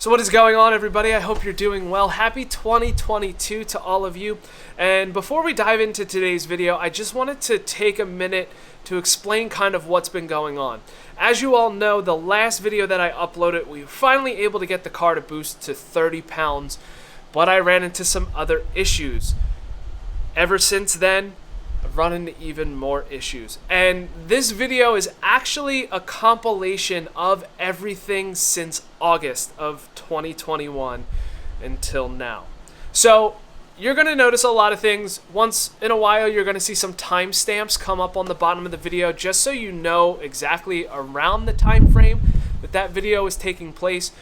So what is going on, everybody? I hope you're doing well. Happy 2022 to all of you. And before we dive into today's video, I just wanted to take a minute to explain kind of what's been going on. As you all know, the last video that I uploaded, we were finally able to get the car to boost to 30 pounds, but I ran into some other issues. Ever since then, I've run into even more issues. And this video is actually a compilation of everything since August of 2021 until now. So you're going to notice a lot of things. Once in a while, you're going to see some timestamps come up on the bottom of the video just so you know exactly around the time frame that video is taking place.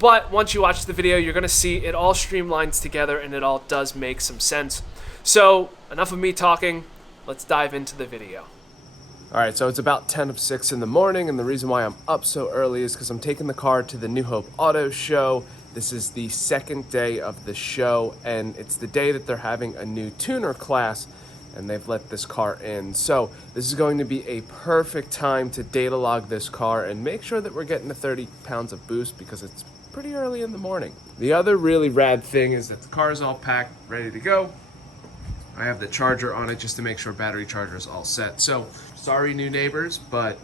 But once you watch the video, you're going to see it all streamlines together and it all does make some sense. So enough of me talking. Let's dive into the video. Alright, so it's about 10 of 6 in the morning, and the reason why I'm up so early is because I'm taking the car to the New Hope Auto Show. This is the second day of the show, and it's the day that they're having a new tuner class, and they've let this car in. So this is going to be a perfect time to data log this car and make sure that we're getting the 30 pounds of boost because it's pretty early in the morning. The other really rad thing is that the car is all packed, ready to go. I have the charger on it just to make sure battery charger is all set. So, sorry new neighbors, but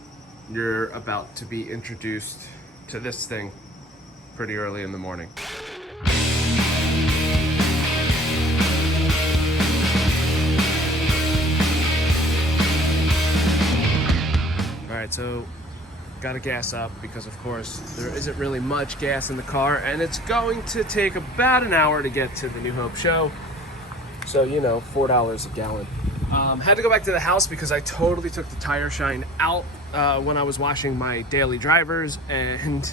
you're about to be introduced to this thing pretty early in the morning. Alright, so gotta gas up because of course there isn't really much gas in the car, and it's going to take about an hour to get to the New Hope show. So, you know, $4 a gallon. Had to go back to the house because I totally took the tire shine out when I was washing my daily drivers. And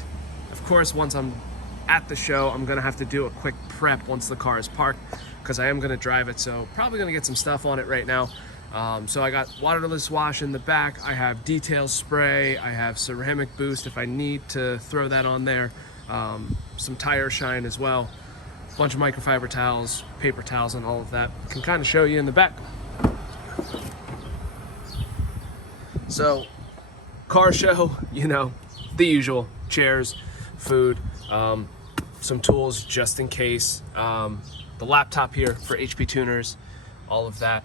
of course, once I'm at the show, I'm gonna have to do a quick prep once the car is parked because I am gonna drive it. So probably gonna get some stuff on it right now. So I got waterless wash in the back. I have detail spray. I have ceramic boost if I need to throw that on there. Some tire shine as well. Bunch of microfiber towels, paper towels, and all of that. Can kind of show you in the back. So, car show, you know, the usual: chairs, food, some tools just in case, the laptop here for HP tuners, all of that,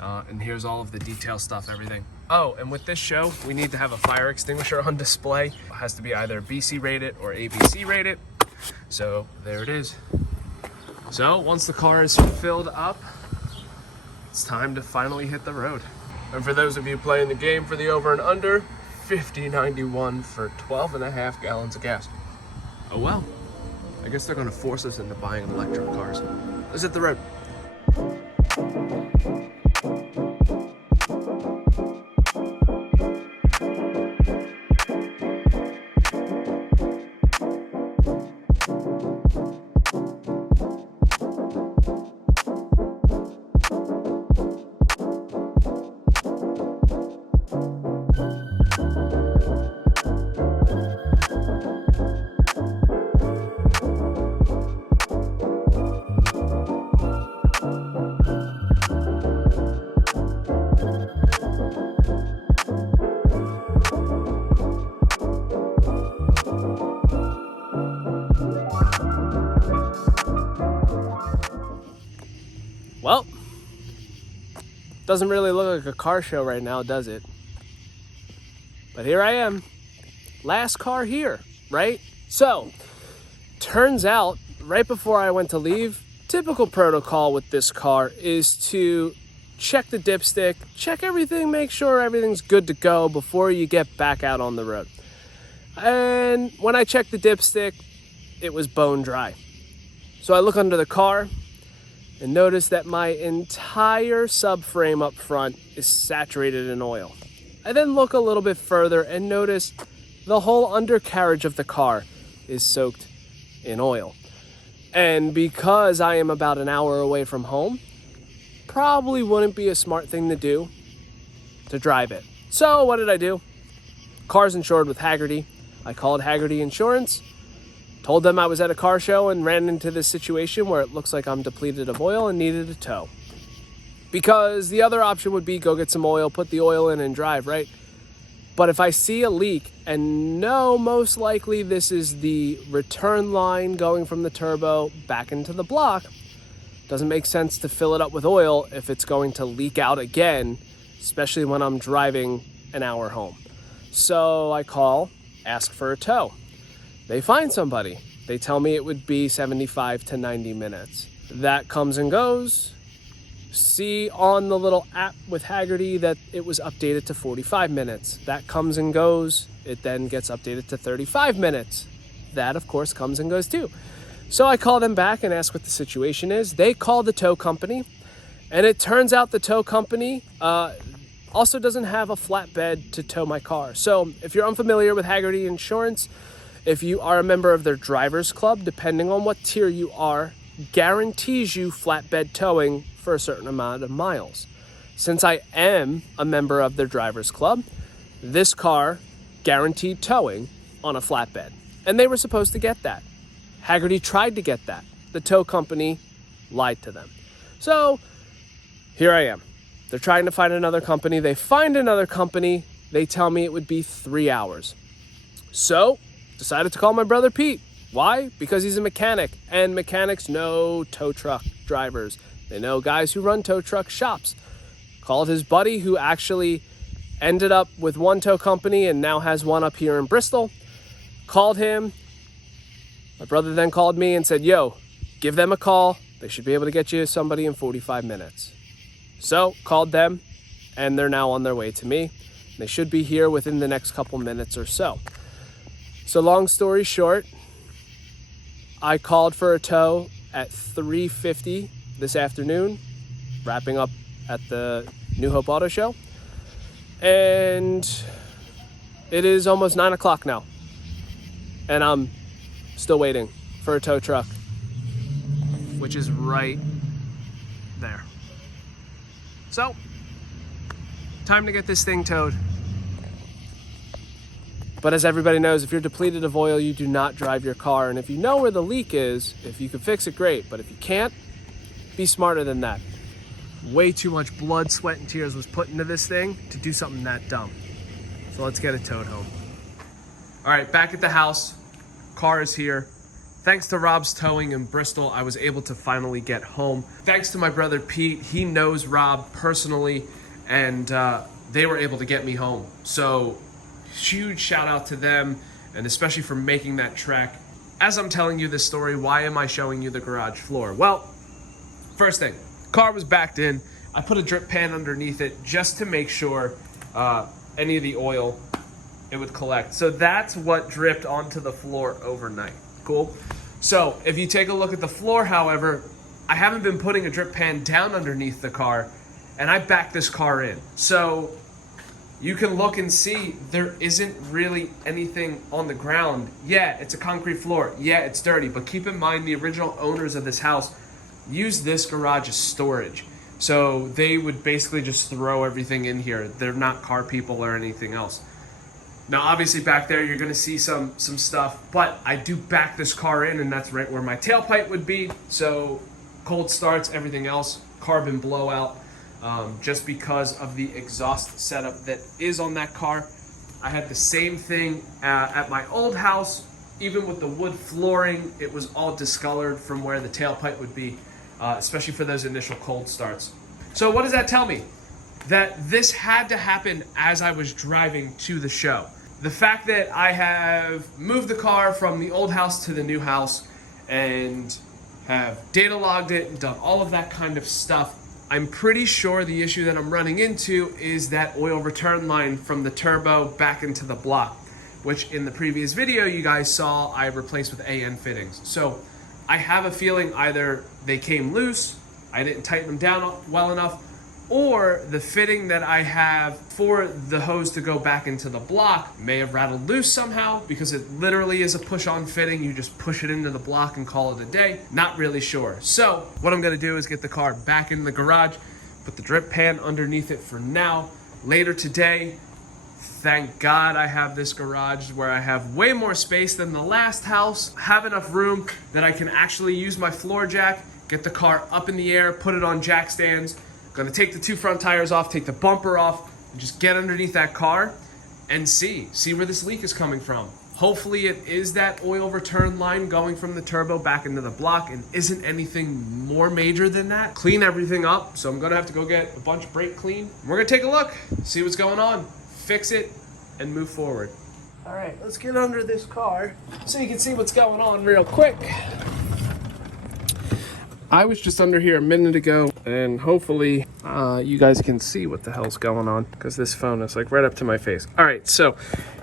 and here's all of the detail stuff, everything. Oh, and with this show, we need to have a fire extinguisher on display. It has to be either BC rated or ABC rated. So there it is. So once the car is filled up, it's time to finally hit the road. And for those of you playing the game for the over and under, $50.91 for 12.5 gallons of gas. Oh well, I guess they're gonna force us into buying electric cars. Let's hit the road. Well, doesn't really look like a car show right now, does it? But here I am, last car here, right? So, turns out, right before I went to leave, typical protocol with this car is to check the dipstick, check everything, make sure everything's good to go before you get back out on the road. And when I checked the dipstick, it was bone dry. So I look under the car and notice that my entire subframe up front is saturated in oil. I then look a little bit further and notice the whole undercarriage of the car is soaked in oil. And because I am about an hour away from home, probably wouldn't be a smart thing to do to drive it. So what did I do? Car's insured with Hagerty. I called Hagerty Insurance, told them I was at a car show and ran into this situation where it looks like I'm depleted of oil and needed a tow. Because the other option would be go get some oil, put the oil in and drive, right? But if I see a leak and know most likely this is the return line going from the turbo back into the block, doesn't make sense to fill it up with oil if it's going to leak out again, especially when I'm driving an hour home. So I call, ask for a tow. They find somebody. They tell me it would be 75 to 90 minutes. That comes and goes. See on the little app with Haggerty that it was updated to 45 minutes. That comes and goes. It then gets updated to 35 minutes. That, of course, comes and goes too. So I call them back and ask what the situation is. They call the tow company, and it turns out the tow company also doesn't have a flatbed to tow my car. So if you're unfamiliar with Haggerty Insurance, if you are a member of their drivers club, depending on what tier you are, guarantees you flatbed towing for a certain amount of miles. Since I am a member of their drivers club, this car guaranteed towing on a flatbed. And they were supposed to get that. Haggerty tried to get that. The tow company lied to them. So here I am. They're trying to find another company. They find another company. They tell me it would be 3 hours. So decided to call my brother Pete. Why? Because he's a mechanic, and mechanics know tow truck drivers. They know guys who run tow truck shops. Called his buddy, who actually ended up with one tow company and now has one up here in Bristol. Called him. My brother then called me and said, yo, give them a call. They should be able to get you somebody in 45 minutes. So called them, and they're now on their way to me. They should be here within the next couple minutes or so. So long story short, I called for a tow at 3:50 this afternoon, wrapping up at the New Hope Auto Show. And it is almost 9 o'clock now. And I'm still waiting for a tow truck, which is right there. So, time to get this thing towed. But as everybody knows, if you're depleted of oil, you do not drive your car. And if you know where the leak is, if you can fix it, great. But if you can't, be smarter than that. Way too much blood, sweat, and tears was put into this thing to do something that dumb. So let's get it towed home. All right, back at the house. Car is here. Thanks to Rob's towing in Bristol, I was able to finally get home. Thanks to my brother Pete, he knows Rob personally, and they were able to get me home. So huge shout out to them, and especially for making that trek. As I'm telling you this story, why am I showing you the garage floor? Well, first thing, car was backed in. I put a drip pan underneath it just to make sure any of the oil it would collect. So that's what dripped onto the floor overnight. Cool. So if you take a look at the floor, however, I haven't been putting a drip pan down underneath the car, and I backed this car in. So you can look and see there isn't really anything on the ground. Yeah, it's a concrete floor. Yeah, it's dirty. But keep in mind, the original owners of this house used this garage as storage. So they would basically just throw everything in here. They're not car people or anything else. Now, obviously back there, you're gonna see some stuff, but I do back this car in, and that's right where my tailpipe would be. So cold starts, everything else, carbon blowout, just because of the exhaust setup that is on that car. I had the same thing at my old house. Even with the wood flooring, it was all discolored from where the tailpipe would be, especially for those initial cold starts. So what does that tell me? That this had to happen as I was driving to the show. The fact that I have moved the car from the old house to the new house and have data logged it and done all of that kind of stuff, I'm pretty sure the issue that I'm running into is that oil return line from the turbo back into the block, which in the previous video you guys saw I replaced with AN fittings. So I have a feeling either they came loose, I didn't tighten them down well enough, or the fitting that I have for the hose to go back into the block may have rattled loose somehow, because it literally is a push-on fitting. You just push it into the block and call it a day. Not really sure. So what I'm gonna do is get the car back in the garage, put the drip pan underneath it for now. Later today, thank God I have this garage where I have way more space than the last house. Have enough room that I can actually use my floor jack, get the car up in the air, put it on jack stands. Gonna take the two front tires off, take the bumper off, and just get underneath that car. and see where this leak is coming from. Hopefully it is that oil return line going from the turbo back into the block and isn't anything more major than that. Clean everything up, so I'm gonna have to go get a bunch of brake clean. We're gonna take a look, see what's going on, fix it, and move forward. All right, let's get under this car so you can see what's going on real quick. I was just under here a minute ago, and hopefully you guys can see what the hell's going on, because this phone is like right up to my face. All right, so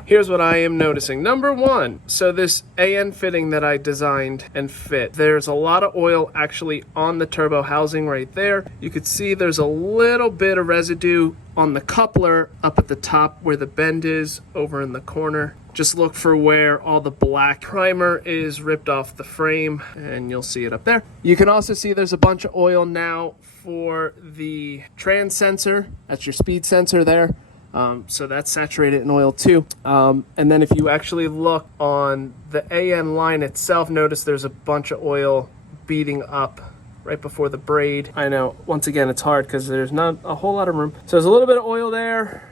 here's what I am noticing. Number one, so this AN fitting that I designed and fit, there's a lot of oil actually on the turbo housing right there. You could see there's a little bit of residue on the coupler up at the top where the bend is over in the corner. Just look for where all the black primer is ripped off the frame, and you'll see it up there. You can also see there's a bunch of oil now for the trans sensor. That's your speed sensor there. So that's saturated in oil too. And then if you actually look on the AN line itself, notice there's a bunch of oil beading up right before the braid. I know, once again, it's hard because there's not a whole lot of room. So there's a little bit of oil there.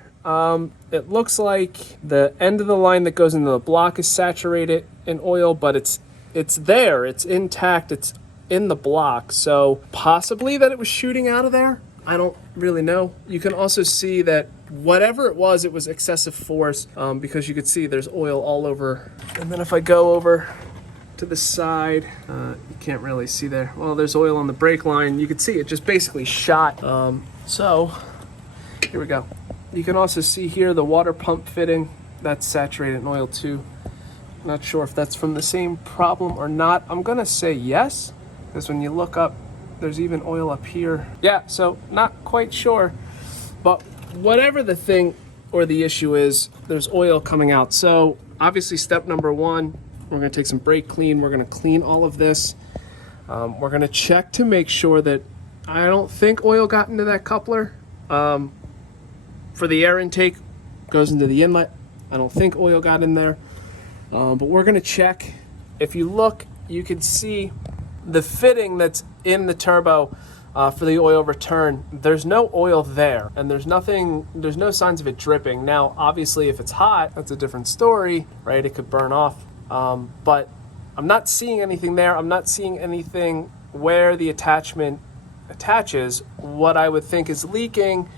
It looks like the end of the line that goes into the block is saturated in oil, but it's there, it's intact, it's in the block. So possibly that it was shooting out of there. I don't really know. You can also see that whatever it was excessive force, because you could see there's oil all over. And then if I go over to the side, you can't really see there. Well, there's oil on the brake line. You can see it just basically shot. So here we go. You can also see here the water pump fitting, that's saturated in oil too. Not sure if that's from the same problem or not. I'm gonna say yes, because when you look up, there's even oil up here. Yeah, so not quite sure, but whatever the thing or the issue is, there's oil coming out. So obviously step number one, we're gonna take some brake clean. We're gonna clean all of this. We're gonna check to make sure that I don't think oil got into that coupler. For the air intake, goes into the inlet. I don't think oil got in there, but we're gonna check. If you look, you can see the fitting that's in the turbo for the oil return. There's no oil there, and there's no signs of it dripping. Now, obviously, if it's hot, that's a different story, right? It could burn off, but I'm not seeing anything there. I'm not seeing anything where the attachment attaches. What I would think is leaking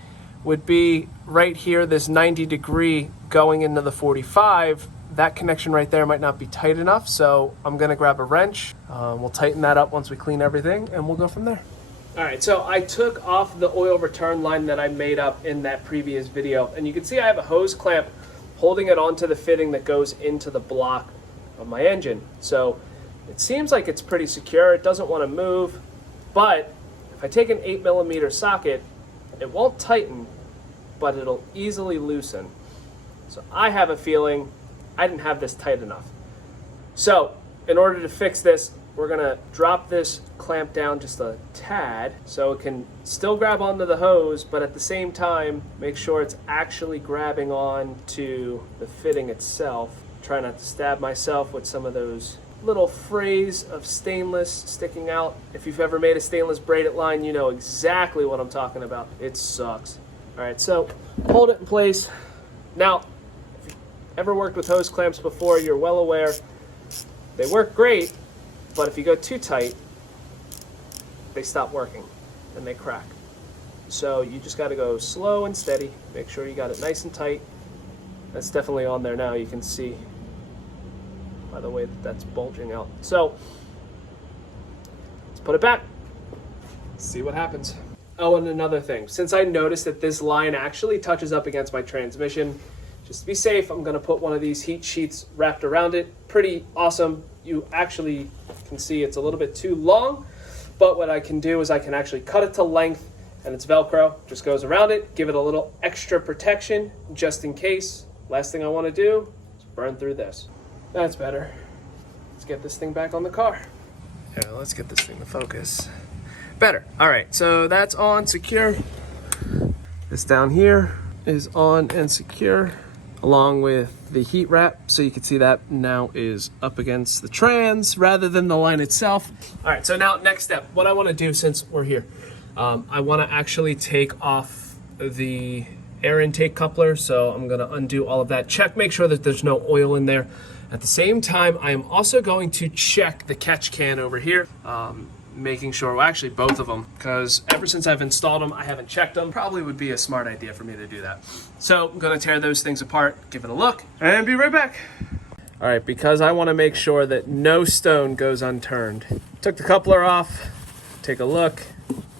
would be right here, this 90 degree going into the 45. That connection right there might not be tight enough, so I'm gonna grab a wrench. We'll tighten that up once we clean everything, and we'll go from there. All right, so I took off the oil return line that I made up in that previous video, and you can see I have a hose clamp holding it onto the fitting that goes into the block of my engine. So it seems like it's pretty secure. It doesn't want to move, but if I take an 8mm socket, it won't tighten, but it'll easily loosen. So I have a feeling I didn't have this tight enough. So in order to fix this, we're gonna drop this clamp down just a tad so it can still grab onto the hose, but at the same time, make sure it's actually grabbing on to the fitting itself. Try not to stab myself with some of those little frays of stainless sticking out. If you've ever made a stainless braided line, you know exactly what I'm talking about. It sucks. All right, so hold it in place. Now, if you've ever worked with hose clamps before, you're well aware they work great, but if you go too tight, they stop working and they crack. So you just got to go slow and steady. Make sure you got it nice and tight. That's definitely on there now. You can see by the way that that's bulging out. So let's put it back. See what happens. Oh, and another thing, since I noticed that this line actually touches up against my transmission, just to be safe, I'm gonna put one of these heat sheets wrapped around it. Pretty awesome. You actually can see it's a little bit too long, but what I can do is I can actually cut it to length, and it's Velcro, just goes around it, give it a little extra protection just in case. Last thing I wanna do is burn through this. That's better. Let's get this thing back on the car. Yeah, let's get this thing to focus. Better. All right, so that's on secure. This down here is on and secure, along with the heat wrap. So you can see that now is up against the trans rather than the line itself. All right, so now next step, what I wanna do since we're here, I wanna actually take off the air intake coupler, so I'm gonna undo all of that. Check, make sure that there's no oil in there. At the same time, I am also going to check the catch can over here, making sure, well, actually both of them, because ever since I've installed them, I haven't checked them. Probably would be a smart idea for me to do that. So I'm gonna tear those things apart, give it a look, and be right back. All right, because I wanna make sure that no stone goes unturned. Took the coupler off, take a look.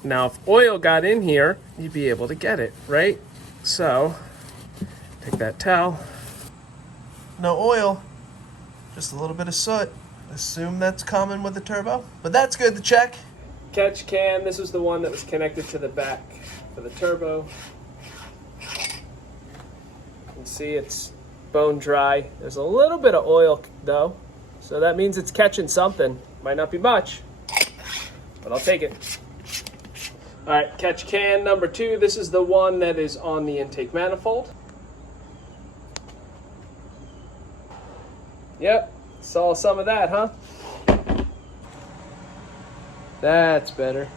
Now, if oil got in here, you'd be able to get it, right? So, take that towel. No oil, just a little bit of soot. Assume that's common with the turbo, but that's good to check. Catch can, this was the one that was connected to the back for the turbo. You can see it's bone dry. There's a little bit of oil though, so that means it's catching something. Might not be much, but I'll take it. All right, catch can number 2. This is the one that is on the intake manifold. Yep, saw some of that, huh? That's better.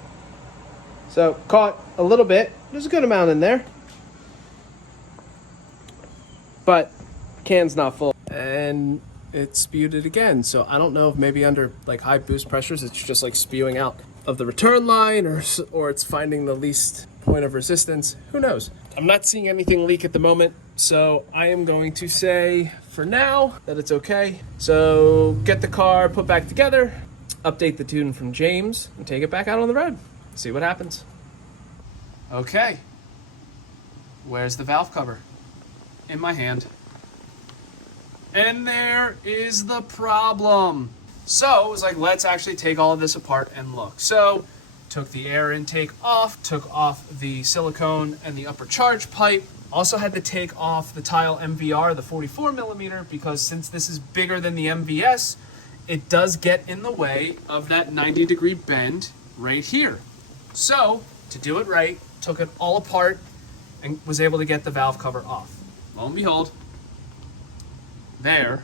So caught a little bit. There's a good amount in there, but can's not full, and it spewed it again. So I don't know if maybe under like high boost pressures, it's just like spewing out of the return line, or it's finding the least point of resistance. Who knows? I'm not seeing anything leak at the moment, so I am going to say for now that it's okay. So get the car put back together, update the tune from James, and take it back out on the road. See what happens. Okay. Where's the valve cover? In my hand. And there is the problem. So it was like, let's actually take all of this apart and look. So took the air intake off, took off the silicone and the upper charge pipe. Also had to take off the tile MVR, the 44 millimeter, because since this is bigger than the MVS, it does get in the way of that 90-degree bend right here. So to do it right, took it all apart and was able to get the valve cover off. Lo and behold, there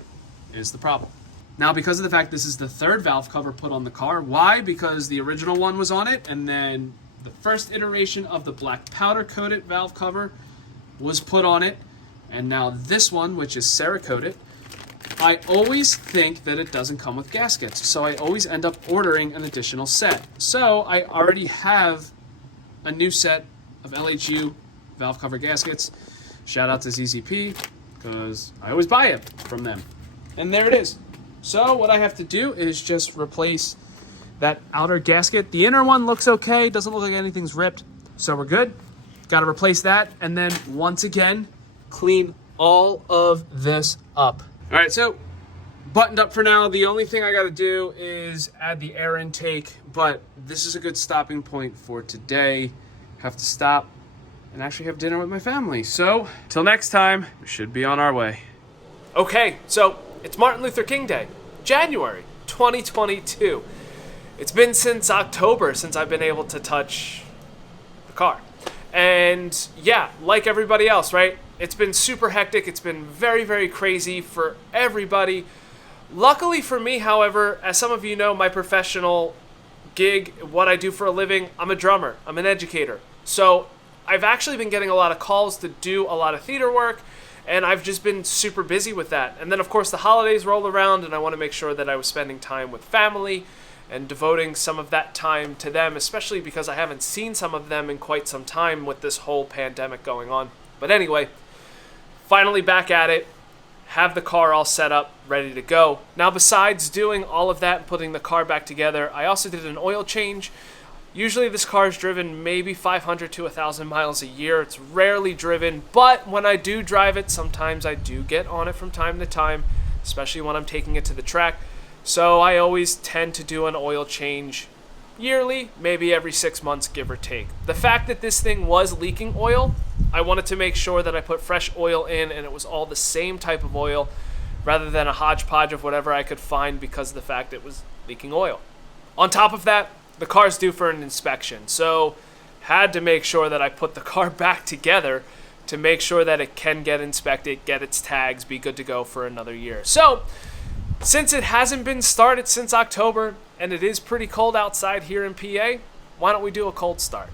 is the problem. Now, because of the fact this is the third valve cover put on the car, why? Because the original one was on it, and then the first iteration of the black powder coated valve cover was put on it, and now this one, which is Cerakoted, I always think that it doesn't come with gaskets, so I always end up ordering an additional set. So I already have a new set of LHU valve cover gaskets. Shout out to ZZP, because I always buy it from them. And there it is. So what I have to do is just replace that outer gasket. The inner one looks okay, doesn't look like anything's ripped, so we're good. Got to replace that, and then once again, clean all of this up. All right, so buttoned up for now. The only thing I got to do is add the air intake, but this is a good stopping point for today. Have to stop and actually have dinner with my family. So till next time, we should be on our way. Okay, so it's Martin Luther King Day, January 2022. It's been since October since I've been able to touch the car. And yeah, like everybody else, right? It's been super hectic. It's been very, very crazy for everybody. Luckily for me, however, as some of you know, my professional gig, what I do for a living, I'm a drummer. I'm an educator. So I've actually been getting a lot of calls to do a lot of theater work, and I've just been super busy with that. And then, of course, the holidays roll around, and I want to make sure that I was spending time with family and devoting some of that time to them, especially because I haven't seen some of them in quite some time with this whole pandemic going on. But anyway, finally back at it, have the car all set up, ready to go. Now, besides doing all of that and putting the car back together, I also did an oil change. Usually this car is driven maybe 500 to 1,000 miles a year. It's rarely driven, but when I do drive it, sometimes I do get on it from time to time, especially when I'm taking it to the track. So I always tend to do an oil change yearly, maybe every 6 months, give or take. The fact that this thing was leaking oil, I wanted to make sure that I put fresh oil in and it was all the same type of oil rather than a hodgepodge of whatever I could find because of the fact it was leaking oil. On top of that, the car's due for an inspection, so had to make sure that I put the car back together to make sure that it can get inspected, get its tags, be good to go for another year. So, since it hasn't been started since October, and it is pretty cold outside here in PA, why don't we do a cold start?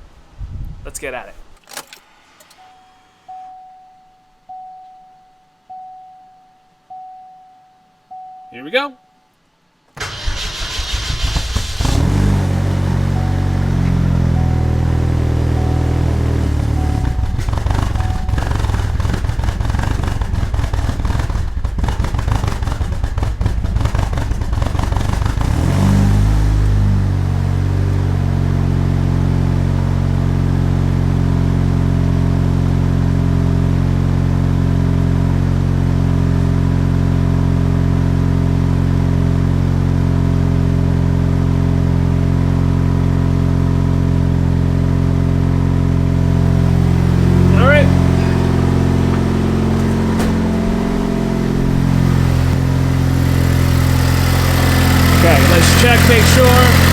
Let's get at it. Here we go. Check, make sure.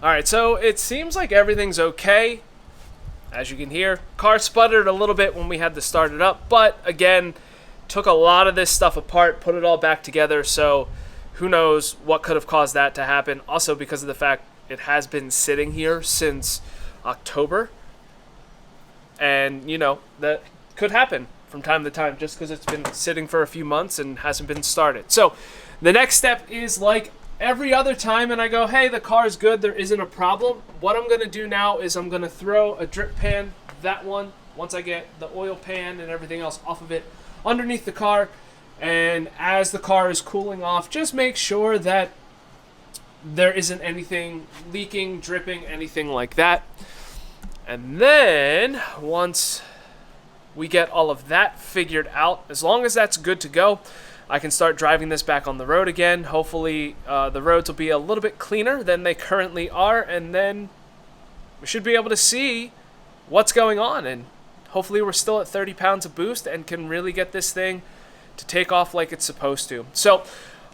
Alright, so it seems like everything's okay. As you can hear, car sputtered a little bit when we had to start it up, but again, took a lot of this stuff apart, put it all back together, so who knows what could have caused that to happen. Also because of the fact it has been sitting here since October, and you know, that could happen from time to time just because it's been sitting for a few months and hasn't been started. So the next step is like every other time, and I go, hey, the car is good, there isn't a problem. What I'm going to do now is I'm going to throw a drip pan, that one, once I get the oil pan and everything else off of it, underneath the car. And as the car is cooling off, just make sure that there isn't anything leaking, dripping, anything like that. And then once we get all of that figured out, as long as that's good to go, I can start driving this back on the road again. Hopefully the roads will be a little bit cleaner than they currently are, and then we should be able to see what's going on, and hopefully we're still at 30 pounds of boost and can really get this thing to take off like it's supposed to. So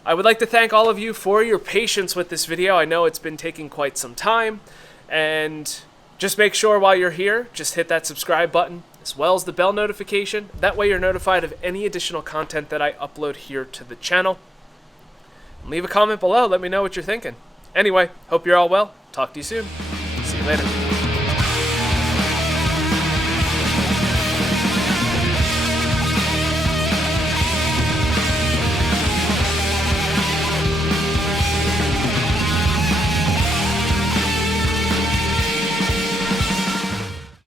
I would like to thank all of you for your patience with this video. I know it's been taking quite some time, and just make sure while you're here, just hit that subscribe button as well as the bell notification. That way you're notified of any additional content that I upload here to the channel. And leave a comment below, let me know what you're thinking. Anyway, hope you're all well. Talk to you soon. See you later.